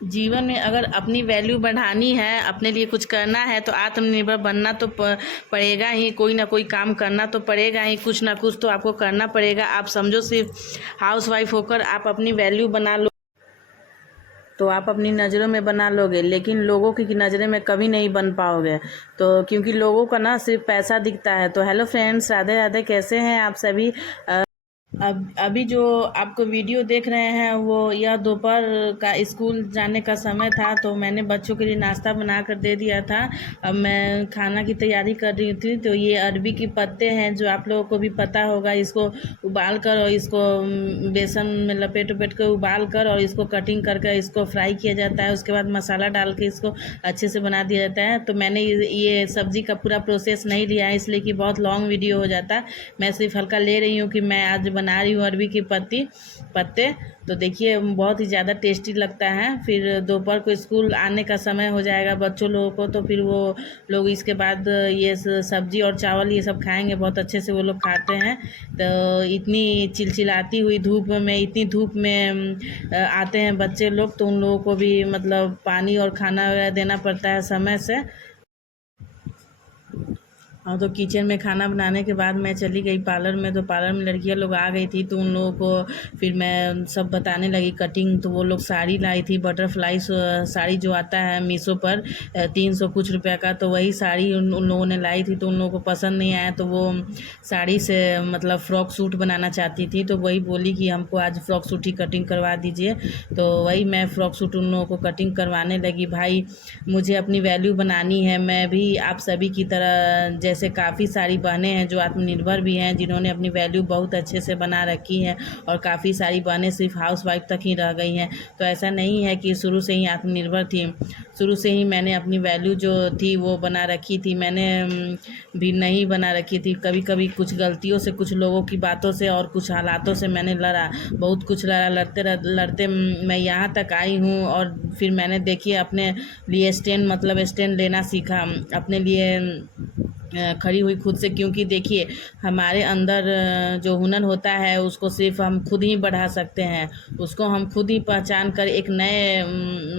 जीवन में अगर अपनी वैल्यू बढ़ानी है, अपने लिए कुछ करना है तो आत्मनिर्भर बनना तो पड़ेगा ही। कोई ना कोई काम करना तो पड़ेगा ही, कुछ ना कुछ तो आपको करना पड़ेगा। आप समझो सिर्फ हाउसवाइफ होकर आप अपनी वैल्यू बना लो तो आप अपनी नज़रों में बना लोगे, लेकिन लोगों की नज़रों में कभी नहीं बन पाओगे। तो क्योंकि लोगों का ना सिर्फ पैसा दिखता है। तो हेलो फ्रेंड्स, राधे राधे, कैसे हैं आप सभी। अब अभी जो आपको वीडियो देख रहे हैं वो यह दोपहर का स्कूल जाने का समय था, तो मैंने बच्चों के लिए नाश्ता बना कर दे दिया था। अब मैं खाना की तैयारी कर रही थी। तो ये अरबी के पत्ते हैं जो आप लोगों को भी पता होगा। इसको उबाल कर और इसको बेसन में लपेट लपेट कर उबाल कर और इसको कटिंग करके इसको फ्राई किया जाता है। उसके बाद मसाला डाल के इसको अच्छे से बना दिया जाता है। तो मैंने ये सब्ज़ी का पूरा प्रोसेस नहीं लिया है, इसलिए कि बहुत लॉन्ग वीडियो हो जाता। मैं सिर्फ हल्का ले रही हूँ कि मैं आज बना रही हूँ अरबी की पत्ते। तो देखिए बहुत ही ज़्यादा टेस्टी लगता है। फिर दोपहर को स्कूल आने का समय हो जाएगा बच्चों लोगों को, तो फिर वो लोग इसके बाद ये सब्जी और चावल ये सब खाएंगे। बहुत अच्छे से वो लोग खाते हैं। तो इतनी चिलचिलाती हुई धूप में, इतनी धूप में आते हैं बच्चे लोग, तो उन लोगों को भी मतलब पानी और खाना वगैरह देना पड़ता है समय से। हाँ, तो किचन में खाना बनाने के बाद मैं चली गई पार्लर में। तो पार्लर में लड़कियां लोग आ गई थी, तो उन लोगों को फिर मैं सब बताने लगी कटिंग। तो वो लोग साड़ी लाई थी, बटरफ्लाई साड़ी जो आता है मीशो पर 300 कुछ रुपया का। तो वही साड़ी उन लोगों ने लाई थी। तो उन लोगों को पसंद नहीं आया, तो वो साड़ी से मतलब फ़्रॉक सूट बनाना चाहती थी। तो वही बोली कि हमको आज फ़्रॉक सूट ही कटिंग करवा दीजिए। तो वही मैं फ़्रॉक सूट उन लोगों को कटिंग करवाने लगी। भाई मुझे अपनी वैल्यू बनानी है। मैं भी आप सभी की तरह जैसे काफ़ी सारी बहनें हैं जो आत्मनिर्भर भी हैं, जिन्होंने अपनी वैल्यू बहुत अच्छे से बना रखी है, और काफ़ी सारी बहनें सिर्फ हाउसवाइफ तक ही रह गई हैं। तो ऐसा नहीं है कि शुरू से ही आत्मनिर्भर थी। शुरू से ही मैंने अपनी वैल्यू जो थी वो बना रखी थी। मैंने भी नहीं बना रखी थी। कभी कभी कुछ गलतियों से, कुछ लोगों की बातों से और कुछ हालातों से मैंने लड़ा, बहुत कुछ लड़ा। लड़ते लड़ते मैं यहाँ तक आई हूँ। और फिर मैंने देखिए अपने लिए स्टैंड लेना सीखा, अपने लिए खड़ी हुई खुद से। क्योंकि देखिए हमारे अंदर जो हुनर होता है उसको सिर्फ हम खुद ही बढ़ा सकते हैं। उसको हम खुद ही पहचान कर एक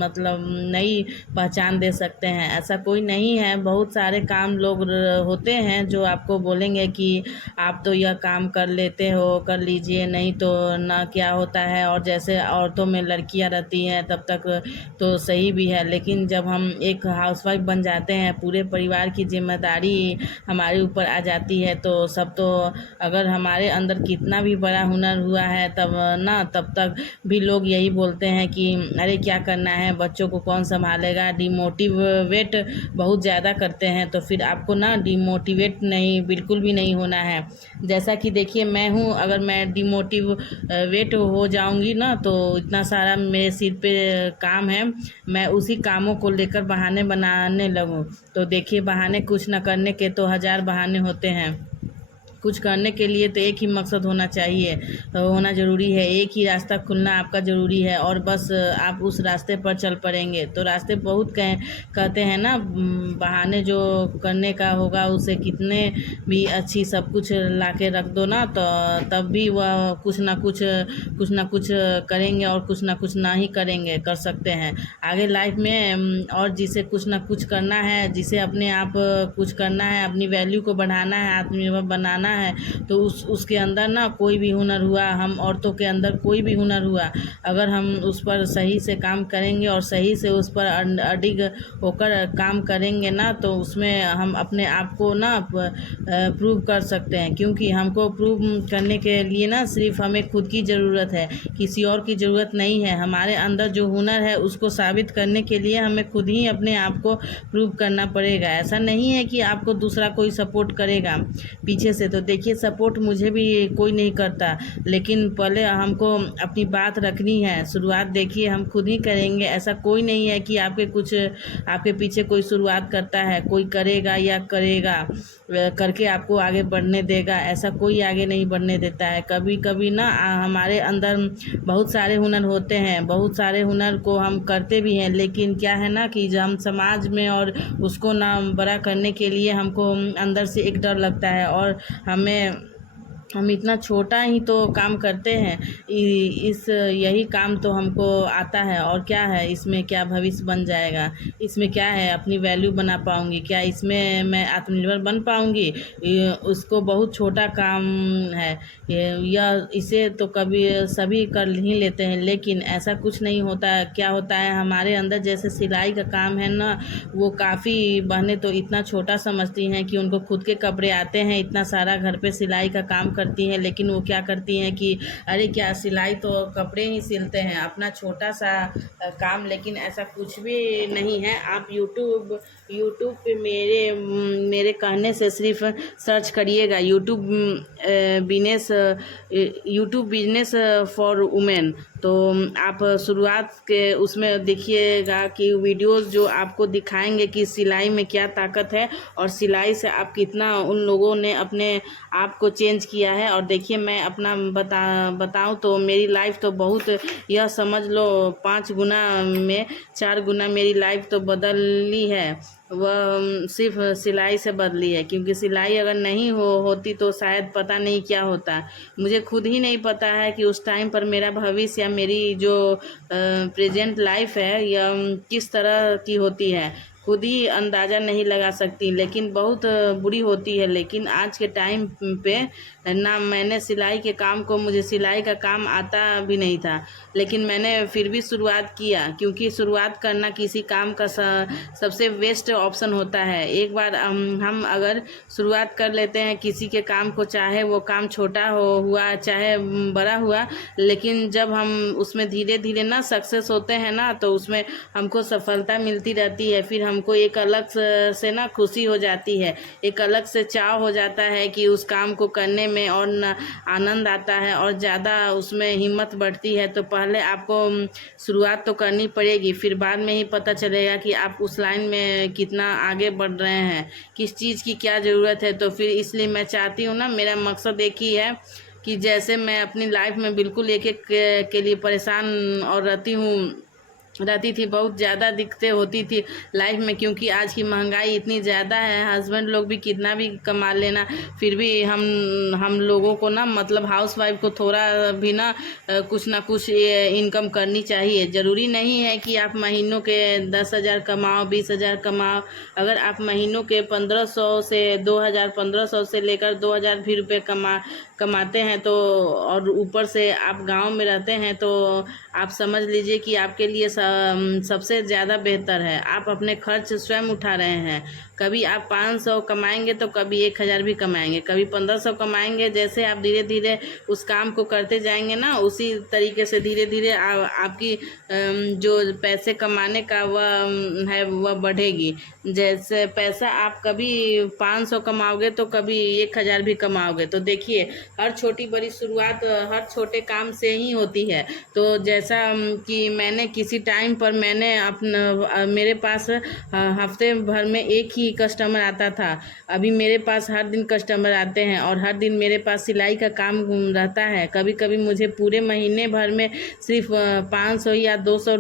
मतलब नई पहचान दे सकते हैं। ऐसा कोई नहीं है, बहुत सारे काम लोग होते हैं जो आपको बोलेंगे कि आप तो यह काम कर लेते हो, कर लीजिए, नहीं तो ना क्या होता है। और जैसे औरतों में लड़कियां रहती हैं तब तक तो सही भी है, लेकिन जब हम एक हाउसवाइफ बन जाते हैं, पूरे परिवार की जिम्मेदारी हमारे ऊपर आ जाती है, तो सब तो अगर हमारे अंदर कितना भी बड़ा हुनर हुआ है तब तक भी लोग यही बोलते हैं कि अरे क्या करना है, बच्चों को कौन संभालेगा। डिमोटिवेट बहुत ज़्यादा करते हैं। तो फिर आपको ना डिमोटिवेट नहीं, बिल्कुल भी नहीं होना है। जैसा कि देखिए मैं हूँ, अगर मैं डिमोटिवेट हो जाऊँगी ना तो इतना सारा मेरे सिर पे काम है, मैं उसी कामों को लेकर बहाने बनाने लगूँ। तो देखिए बहाने कुछ न करने के तो 1000 बहाने होते हैं। कुछ करने के लिए तो एक ही मकसद होना चाहिए, होना ज़रूरी है। एक ही रास्ता खुलना आपका ज़रूरी है, और बस आप उस रास्ते पर चल पड़ेंगे। तो रास्ते बहुत कहते हैं ना, बहाने जो करने का होगा उसे कितने भी अच्छी सब कुछ ला के रख दो ना, तो तब भी वह कुछ ना कुछ करेंगे, और कुछ ना कुछ ना ही करेंगे, कर सकते हैं आगे लाइफ में। और जिसे कुछ ना कुछ करना है, जिसे अपने आप कुछ करना है, अपनी वैल्यू को बढ़ाना है, आत्मनिर्भर बनाना है, तो उसके अंदर ना कोई भी हुनर हुआ, हम औरतों के अंदर कोई भी हुनर हुआ, अगर हम उस पर सही से काम करेंगे और सही से उस पर अडिग होकर काम करेंगे ना, तो उसमें हम अपने आप को ना प्रूव कर सकते हैं। क्योंकि हमको प्रूव करने के लिए ना सिर्फ हमें खुद की ज़रूरत है, किसी और की ज़रूरत नहीं है। हमारे अंदर जो हुनर है उसको साबित करने के लिए हमें खुद ही अपने आप को प्रूव करना पड़ेगा। ऐसा नहीं है कि आपको दूसरा कोई सपोर्ट करेगा पीछे से। तो देखिए सपोर्ट मुझे भी कोई नहीं करता, लेकिन पहले हमको अपनी बात रखनी है। शुरुआत देखिए हम खुद ही करेंगे। ऐसा कोई नहीं है कि आपके पीछे कोई शुरुआत करता है, कोई करेगा या करेगा करके आपको आगे बढ़ने देगा। ऐसा कोई आगे नहीं बढ़ने देता है। कभी कभी ना हमारे अंदर बहुत सारे हुनर होते हैं, बहुत सारे हुनर को हम करते भी हैं, लेकिन क्या है ना कि जब हम समाज में और उसको ना बड़ा करने के लिए हमको अंदर से एक डर लगता है, और हमें हम इतना छोटा ही तो काम करते हैं, इस यही काम तो हमको आता है, और क्या है इसमें, क्या भविष्य बन जाएगा, इसमें क्या है, अपनी वैल्यू बना पाऊँगी क्या, इसमें मैं आत्मनिर्भर बन पाऊँगी, उसको बहुत छोटा काम है यह, इसे तो कभी सभी कर ही लेते हैं, लेकिन ऐसा कुछ नहीं होता है। क्या होता है हमारे अंदर, जैसे सिलाई का काम है ना, वो काफ़ी बहनें तो इतना छोटा समझती हैं कि उनको खुद के कपड़े आते हैं, इतना सारा घर पे सिलाई का काम करती हैं, लेकिन वो क्या करती हैं कि अरे क्या सिलाई तो कपड़े ही सिलते हैं, अपना छोटा सा काम। लेकिन ऐसा कुछ भी नहीं है। आप यूट्यूब पे मेरे कहने से सिर्फ सर्च करिएगा यूट्यूब बिजनेस फॉर वुमेन, तो आप शुरुआत के उसमें देखिएगा कि वीडियोस जो आपको दिखाएंगे कि सिलाई में क्या ताकत है, और सिलाई से आप कितना उन लोगों ने अपने आप को चेंज किया है। और देखिए, मैं अपना बताऊं तो मेरी लाइफ तो बहुत, यह समझ लो 5 गुना में 4 गुना मेरी लाइफ तो बदली है। वह सिर्फ सिलाई से बदली है, क्योंकि सिलाई अगर नहीं होती तो शायद पता नहीं क्या होता। मुझे खुद ही नहीं पता है कि उस टाइम पर मेरा भविष्य या मेरी जो प्रेजेंट लाइफ है यह किस तरह की होती है, खुद ही अंदाज़ा नहीं लगा सकती, लेकिन बहुत बुरी होती है। लेकिन आज के टाइम पे ना, मैंने सिलाई के काम को, मुझे सिलाई का काम आता भी नहीं था, लेकिन मैंने फिर भी शुरुआत किया, क्योंकि शुरुआत करना किसी काम का सबसे बेस्ट ऑप्शन होता है। एक बार हम अगर शुरुआत कर लेते हैं किसी के काम को, चाहे वो काम छोटा हुआ चाहे बड़ा हुआ, लेकिन जब हम उसमें धीरे धीरे ना सक्सेस होते हैं ना, तो उसमें हमको सफलता मिलती रहती है। फिर हमको एक अलग से ना खुशी हो जाती है, एक अलग से चाव हो जाता है कि उस काम को करने में, और आनंद आता है और ज़्यादा उसमें हिम्मत बढ़ती है। तो पहले आपको शुरुआत तो करनी पड़ेगी, फिर बाद में ही पता चलेगा कि आप उस लाइन में कितना आगे बढ़ रहे हैं, किस चीज़ की क्या ज़रूरत है। तो फिर इसलिए मैं चाहती हूँ ना, मेरा मकसद एक ही है कि जैसे मैं अपनी लाइफ में बिल्कुल एक एक के लिए परेशान और रहती थी, बहुत ज़्यादा दिक्कतें होती थी लाइफ में, क्योंकि आज की महंगाई इतनी ज़्यादा है। हस्बैंड लोग भी कितना भी कमा लेना, फिर भी हम लोगों को ना, मतलब हाउस वाइफ को थोड़ा भी ना कुछ ना कुछ इनकम करनी चाहिए। ज़रूरी नहीं है कि आप महीनों के 10,000 कमाओ, 20,000 कमाओ। अगर आप महीनों के 1500 से 2000, 1500 से लेकर 2000 भी रुपये कमाते हैं, तो और ऊपर से आप गांव में रहते हैं, तो आप समझ लीजिए कि आपके लिए सबसे ज़्यादा बेहतर है। आप अपने खर्च स्वयं उठा रहे हैं। कभी आप 500 कमाएंगे तो कभी 1000 भी कमाएंगे, कभी 1500 कमाएंगे। जैसे आप धीरे धीरे उस काम को करते जाएंगे ना, उसी तरीके से धीरे धीरे आपकी जो पैसे कमाने का वह है वह बढ़ेगी। जैसे पैसा आप कभी 500 कमाओगे तो कभी 1000 भी कमाओगे। तो देखिए, हर छोटी बड़ी शुरुआत हर छोटे काम से ही होती है। तो जैसा कि मैंने किसी टाइम पर मेरे पास हफ्ते भर में एक ही कस्टमर आता था, अभी मेरे पास हर दिन कस्टमर आते हैं, और हर दिन मेरे पास सिलाई का काम रहता है। कभी कभी मुझे पूरे महीने भर में सिर्फ 500 या 200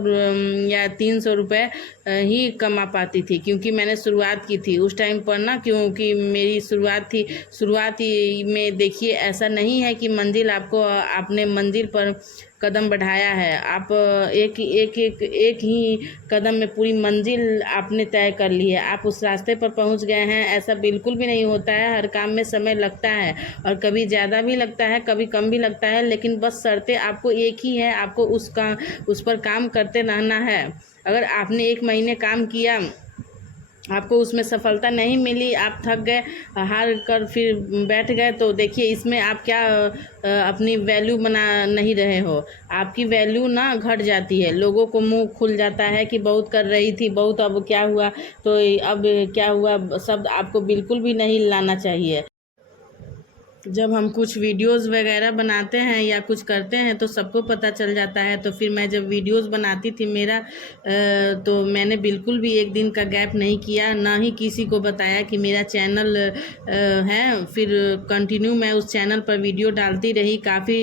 या 300 रुपये ही कमा पाती थी, क्योंकि मैंने शुरुआत की थी उस टाइम पर ना, क्योंकि मेरी शुरुआत ही में देखिए, ऐसा नहीं है कि मंजिल आपको आपने मंजिल पर कदम बढ़ाया है, आप एक ही कदम में पूरी मंजिल आपने तय कर ली है, आप उस रास्ते पर पहुंच गए हैं। ऐसा बिल्कुल भी नहीं होता है। हर काम में समय लगता है, और कभी ज़्यादा भी लगता है, कभी कम भी लगता है, लेकिन बस शर्तें आपको एक ही है, आपको उस पर काम करते रहना है। अगर आपने 1 महीने काम किया, आपको उसमें सफलता नहीं मिली, आप थक गए, हार कर फिर बैठ गए, तो देखिए इसमें आप क्या अपनी वैल्यू बना नहीं रहे हो। आपकी वैल्यू ना घट जाती है, लोगों को मुंह खुल जाता है कि बहुत कर रही थी, बहुत, अब क्या हुआ, तो अब क्या हुआ शब्द आपको बिल्कुल भी नहीं लाना चाहिए। जब हम कुछ वीडियोस वगैरह बनाते हैं या कुछ करते हैं तो सबको पता चल जाता है। तो फिर मैं जब वीडियोस बनाती थी तो मैंने बिल्कुल भी एक दिन का गैप नहीं किया, ना ही किसी को बताया कि मेरा चैनल है। फिर कंटिन्यू मैं उस चैनल पर वीडियो डालती रही। काफ़ी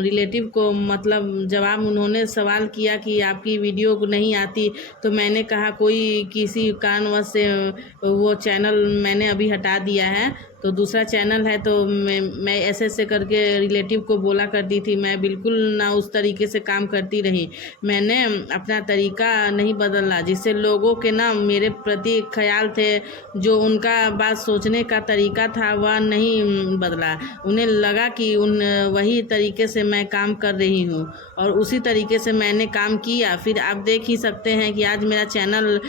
रिलेटिव को मतलब जवाब उन्होंने सवाल किया कि आपकी वीडियो नहीं आती, तो मैंने कहा कोई किसी कारणवश से वो चैनल मैंने अभी हटा दिया है। तो दूसरा चैनल है तो मैं ऐसे ऐसे करके रिलेटिव को बोला करती थी। मैं बिल्कुल ना उस तरीके से काम करती रही। मैंने अपना तरीका नहीं बदला, जिससे लोगों के ना मेरे प्रति ख्याल थे, जो उनका बात सोचने का तरीका था वह नहीं बदला। उन्हें लगा कि वही तरीके से मैं काम कर रही हूँ और उसी तरीके से मैंने काम किया। फिर आप देख ही सकते हैं कि आज मेरा चैनल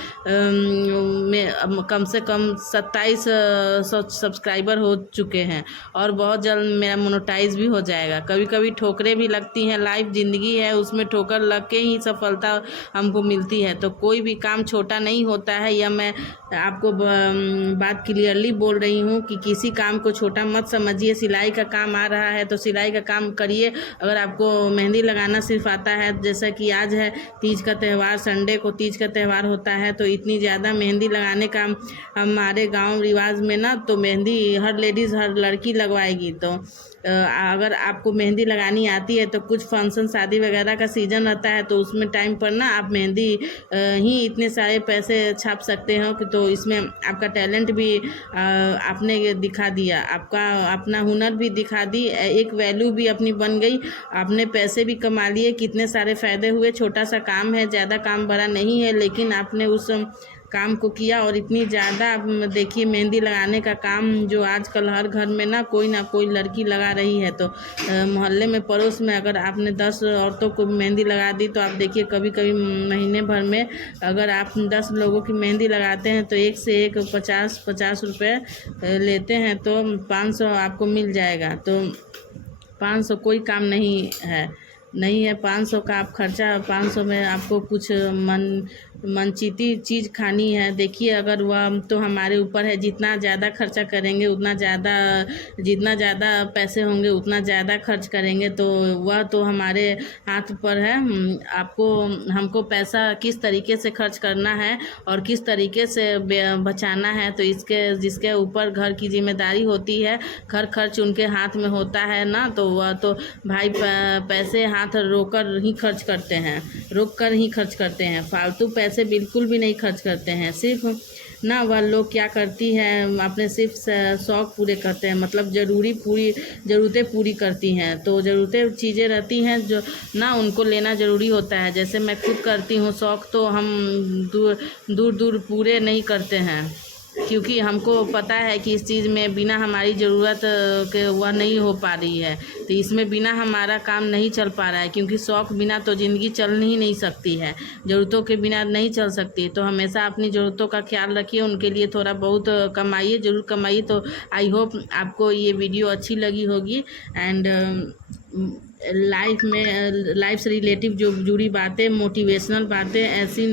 में कम से कम 2700 सब्सक्राइबर हो चुके हैं और बहुत जल्द मेरा मोनेटाइज भी हो जाएगा। कभी कभी ठोकरें भी लगती हैं, लाइफ ज़िंदगी है, उसमें ठोकर लग के ही सफलता हमको मिलती है। तो कोई भी काम छोटा नहीं होता है। यह मैं आपको बात क्लियरली बोल रही हूँ कि किसी काम को छोटा मत समझिए। सिलाई का काम आ रहा है तो सिलाई का काम करिए। अगर आपको मेहंदी लगाना सिर्फ आता है, जैसा कि आज है तीज का त्यौहार, संडे को तीज का त्यौहार होता है, तो इतनी ज़्यादा मेहंदी लगाने का हमारे गांव रिवाज में ना, तो मेहंदी हर लेडीज़ हर लड़की लगवाएगी। तो अगर आपको मेहंदी लगानी आती है तो कुछ फंक्शन शादी वगैरह का सीज़न रहता है, तो उसमें टाइम पर ना आप मेहंदी ही इतने सारे पैसे छाप सकते हो कि तो इसमें आपका टैलेंट भी आपने दिखा दिया, आपका अपना हुनर भी दिखा दी, एक वैल्यू भी अपनी बन गई, आपने पैसे भी कमा लिए। कितने सारे फ़ायदे हुए। छोटा सा काम है, ज़्यादा काम बड़ा नहीं है, लेकिन आपने उस काम को किया और इतनी ज़्यादा देखिए मेहंदी लगाने का काम जो आजकल हर घर में ना कोई लड़की लगा रही है। तो मोहल्ले में पड़ोस में अगर आपने 10 औरतों को मेहंदी लगा दी तो आप देखिए कभी कभी महीने भर में अगर आप 10 लोगों की मेहंदी लगाते हैं तो एक से एक 50 रुपये लेते हैं, तो 500 आपको मिल जाएगा। तो 500 कोई काम नहीं है। 500 का आप खर्चा, 500 में आपको कुछ मनचीती चीज़ खानी है। देखिए अगर वह तो हमारे ऊपर है, जितना ज़्यादा खर्चा करेंगे जितना ज़्यादा पैसे होंगे उतना ज़्यादा खर्च करेंगे, तो वह तो हमारे हाथ पर है। हमको पैसा किस तरीके से खर्च करना है और किस तरीके से बचाना है, तो जिसके ऊपर घर की जिम्मेदारी होती है, घर खर्च उनके हाथ में होता है ना, तो वह तो भाई पैसे हाथ रोक कर ही खर्च करते हैं। फालतू पैसे बिल्कुल भी नहीं खर्च करते हैं। सिर्फ ना वह लोग क्या करती हैं, अपने सिर्फ शौक़ पूरे करते हैं, मतलब ज़रूरतें पूरी करती हैं। तो ज़रूरतें चीज़ें रहती हैं जो ना उनको लेना ज़रूरी होता है। जैसे मैं खुद करती हूँ, शौक़ तो हम दूर पूरे नहीं करते हैं, क्योंकि हमको पता है कि इस चीज़ में बिना हमारी ज़रूरत के वह नहीं हो पा रही है, तो इसमें बिना हमारा काम नहीं चल पा रहा है, क्योंकि शौक़ बिना तो ज़िंदगी चल ही नहीं सकती है, ज़रूरतों के बिना नहीं चल सकती। तो हमेशा अपनी ज़रूरतों का ख्याल रखिए, उनके लिए थोड़ा बहुत कमाइए, ज़रूर कमाइए। तो आई होप आपको ये वीडियो अच्छी लगी होगी। एंड लाइफ से रिलेटिव जो जुड़ी बातें, मोटिवेशनल बातें ऐसे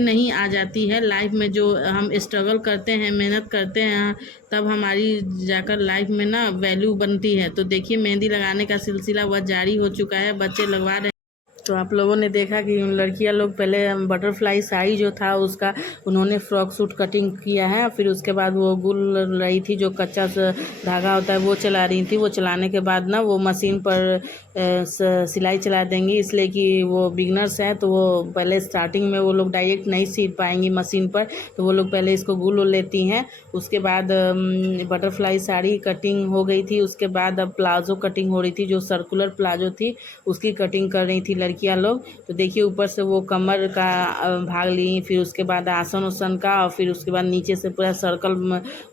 नहीं आ जाती है। लाइफ में जो हम स्ट्रगल करते हैं, मेहनत करते हैं, तब हमारी जाकर लाइफ में ना वैल्यू बनती है। तो देखिए मेहंदी लगाने का सिलसिला वह जारी हो चुका है, बच्चे लगवा रहे हैं। तो आप लोगों ने देखा कि लड़कियां लोग पहले बटरफ्लाई साड़ी जो था उसका उन्होंने फ्रॉक सूट कटिंग किया है, फिर उसके बाद वो गुल रही थी, जो कच्चा धागा होता है वो चला रही थी। वो चलाने के बाद ना वो मशीन पर सिलाई चला देंगी, इसलिए कि वो बिगनर्स हैं, तो वो पहले स्टार्टिंग में वो लोग डायरेक्ट नहीं सीख पाएंगी मशीन पर, तो वो लोग पहले इसको गुल लेती हैं। उसके बाद बटरफ्लाई साड़ी कटिंग हो गई थी। उसके बाद अब प्लाजो कटिंग हो रही थी, जो सर्कुलर प्लाजो थी उसकी कटिंग कर रही थी लड़कियां लोग। तो देखिए ऊपर से वो कमर का भाग ली, फिर उसके बाद आसन उसन का, और फिर उसके बाद नीचे से पूरा सर्कल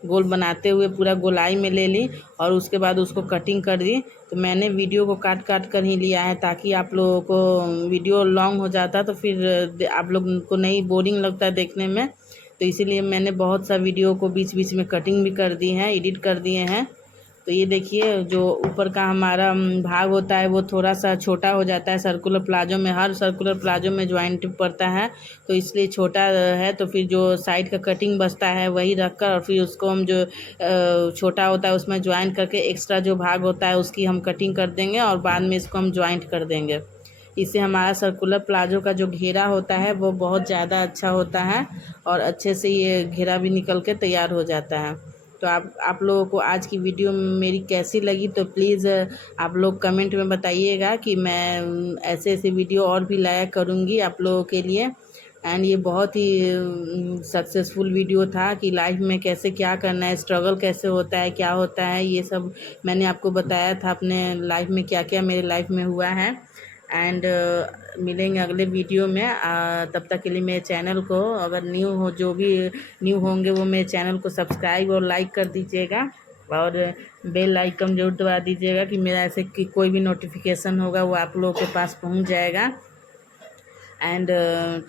गोल बनाते हुए पूरा गोलाई में ले ली और उसके बाद उसको कटिंग कर दी। तो मैंने वीडियो को काट कर ही लिया है, ताकि आप लोगों को वीडियो लॉन्ग हो जाता तो फिर आप लोग को नहीं बोरिंग लगता है देखने में, तो इसीलिए मैंने बहुत सा वीडियो को बीच में कटिंग भी कर दी है, एडिट कर दिए हैं। तो ये देखिए जो ऊपर का हमारा भाग होता है वो थोड़ा सा छोटा हो जाता है सर्कुलर प्लाजो में, हर सर्कुलर प्लाजो में ज्वाइंट पड़ता है, तो इसलिए छोटा है। तो फिर जो साइड का कटिंग बचता है वही रखकर और फिर उसको हम जो छोटा होता है उसमें ज्वाइंट करके एक्स्ट्रा जो भाग होता है उसकी हम कटिंग कर देंगे और बाद में इसको हम ज्वाइंट कर देंगे। इससे हमारा सर्कुलर प्लाजो का जो घेरा होता है वो बहुत ज़्यादा अच्छा होता है और अच्छे से ये घेरा भी निकल के तैयार हो जाता है। तो आप लोगों को आज की वीडियो मेरी कैसी लगी, तो प्लीज़ आप लोग कमेंट में बताइएगा कि मैं ऐसे वीडियो और भी लाया करूँगी आप लोगों के लिए। एंड ये बहुत ही सक्सेसफुल वीडियो था कि लाइफ में कैसे क्या करना है, स्ट्रगल कैसे होता है, क्या होता है, ये सब मैंने आपको बताया था अपने लाइफ में क्या क्या मेरे लाइफ में हुआ है। एंड मिलेंगे अगले वीडियो में। तब तक के लिए मेरे चैनल को, अगर न्यू हो, जो भी न्यू होंगे वो मेरे चैनल को सब्सक्राइब और लाइक कर दीजिएगा और बेल आइकन जरूर दबा दीजिएगा कि मेरा ऐसे कि कोई भी नोटिफिकेशन होगा वो आप लोगों के पास पहुंच जाएगा। And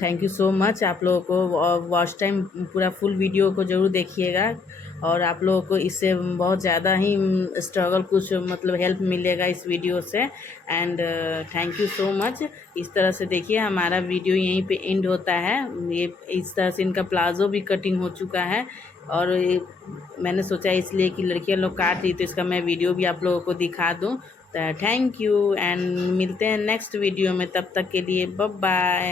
thank you so much. आप लोगों को वॉच टाइम पूरा फुल वीडियो को ज़रूर देखिएगा और आप लोगों को इससे बहुत ज़्यादा ही स्ट्रगल कुछ मतलब हेल्प मिलेगा इस वीडियो से। And thank you so much. इस तरह से देखिए हमारा वीडियो यहीं पे एंड होता है। ये इस तरह से इनका प्लाजो भी कटिंग हो चुका है और मैंने सोचा इसलिए कि लड़कियां लोग काट रही तो इसका मैं वीडियो भी आप लोगों को दिखा दूँ। थैंक यू एंड मिलते हैं नेक्स्ट वीडियो में। तब तक के लिए बाय बाय।